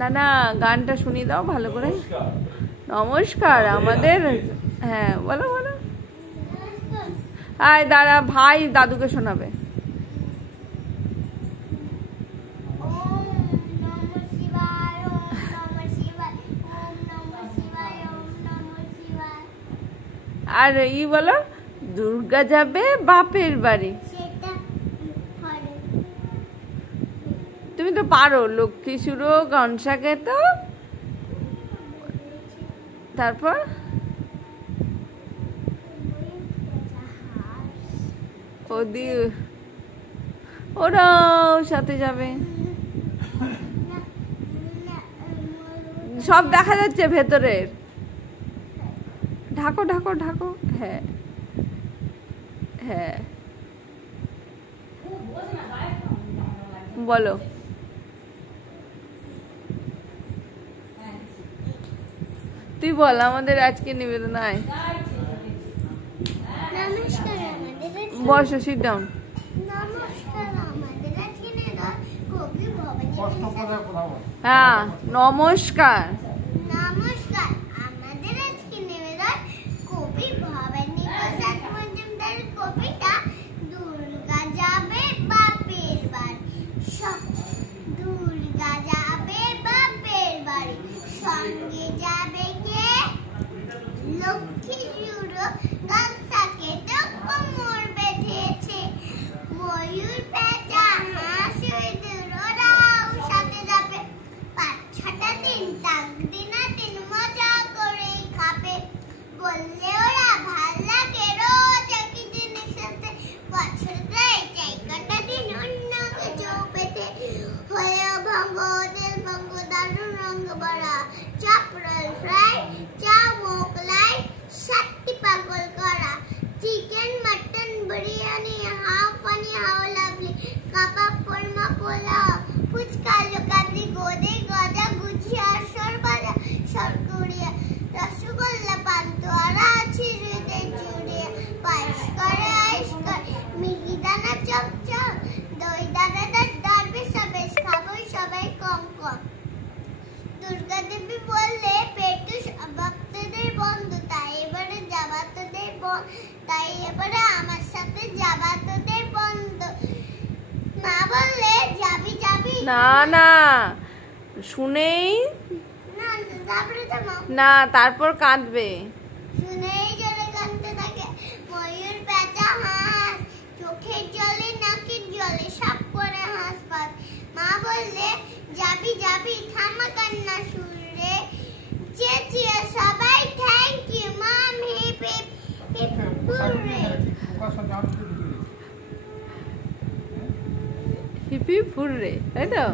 না না, গানটা শুনিয়ে দাও ভালো করে। নমস্কার আমাদের, হ্যাঁ বলো বলো। আয় দাঁড়া, ভাই দাদুকে শোনাবে। আর বলো, দুর্গা যাবে বাপের বাড়ি। তুমি তো পারো, লক্ষ্মী সুরো গনসাকে তো। তারপর ওরাও সাথে যাবে। সব দেখা যাচ্ছে ভেতরের। ঢাকো ঢাকো ঢাকো। হ্যাঁ হ্যাঁ বলো। তুই বল আমাদের আজকে নিবেদন। আয় বসো, সিট ডাউন। হ্যাঁ নমস্কার। নমস্কার, আমাদের আজকে নিবেদন কবি ভবানী প্রসাদ মজুমদার কবিতা দুর্গা যাবে বাপের বাড়ি। দুর্গা যাবে বাপের বাড়ি, সঙ্গে যাবে কে? লক্ষ্মী সুরো গনসাকে তো কোমর বেঁধেছে। ময়ূর পেঁচা হাঁস ওরাও সাথে যাবে। 5-6টা দিন তাক দিনা দিন মজা করে খাবে। বললে ওরা ভাল লাগে রোজ একই দিনের সাথে। বছরে জায়গাটা দিন অন্য কিছু পেতে হয়ে ভঙ্গ তেল ভঙ্গ দারুণ রঙ বড়া চাপড়াল ফ্রাই চা মোগলাই 7টি পাগল করা চিকেন মটন বিরিয়ানি হাফ ফানি হাও লাভলি কাবাব কোরমা পোলাও ফুচকা লোকালি গোদে গজা গুজিয়া সরবাজা সরকুড়িয়া রসগোল্লা পান্তুয়ারা চিড়ে চুড়িয়া পায়েস করে আইস করে মিহিদানা চমচম দই দাদাদার দরবেশ বেশ খাবো সবাই কম কম। দুর্গা দেবী বললে পেটু ভক্তদের বন্ধু, তাই এবারে যাবা তোদের তাই এবারে আমার সাথে যাবা তোদের বন্ধু। মা বললে যাবি যাবি না না শুনেই না, তারপরে না, তারপর কাঁদবে। শুনেই জলে কাঁদতে থাকে। ময়ূর পেঁচা হাঁস চোখের জলে নাকের জলে সব করে হাঁস পাস। মা বললে যাবি যাবি থামা কান্না সুরে চেঁচিয়ে সবাই thank you mum hip hip hip hooray. হিপি ফুররে, তাই তো।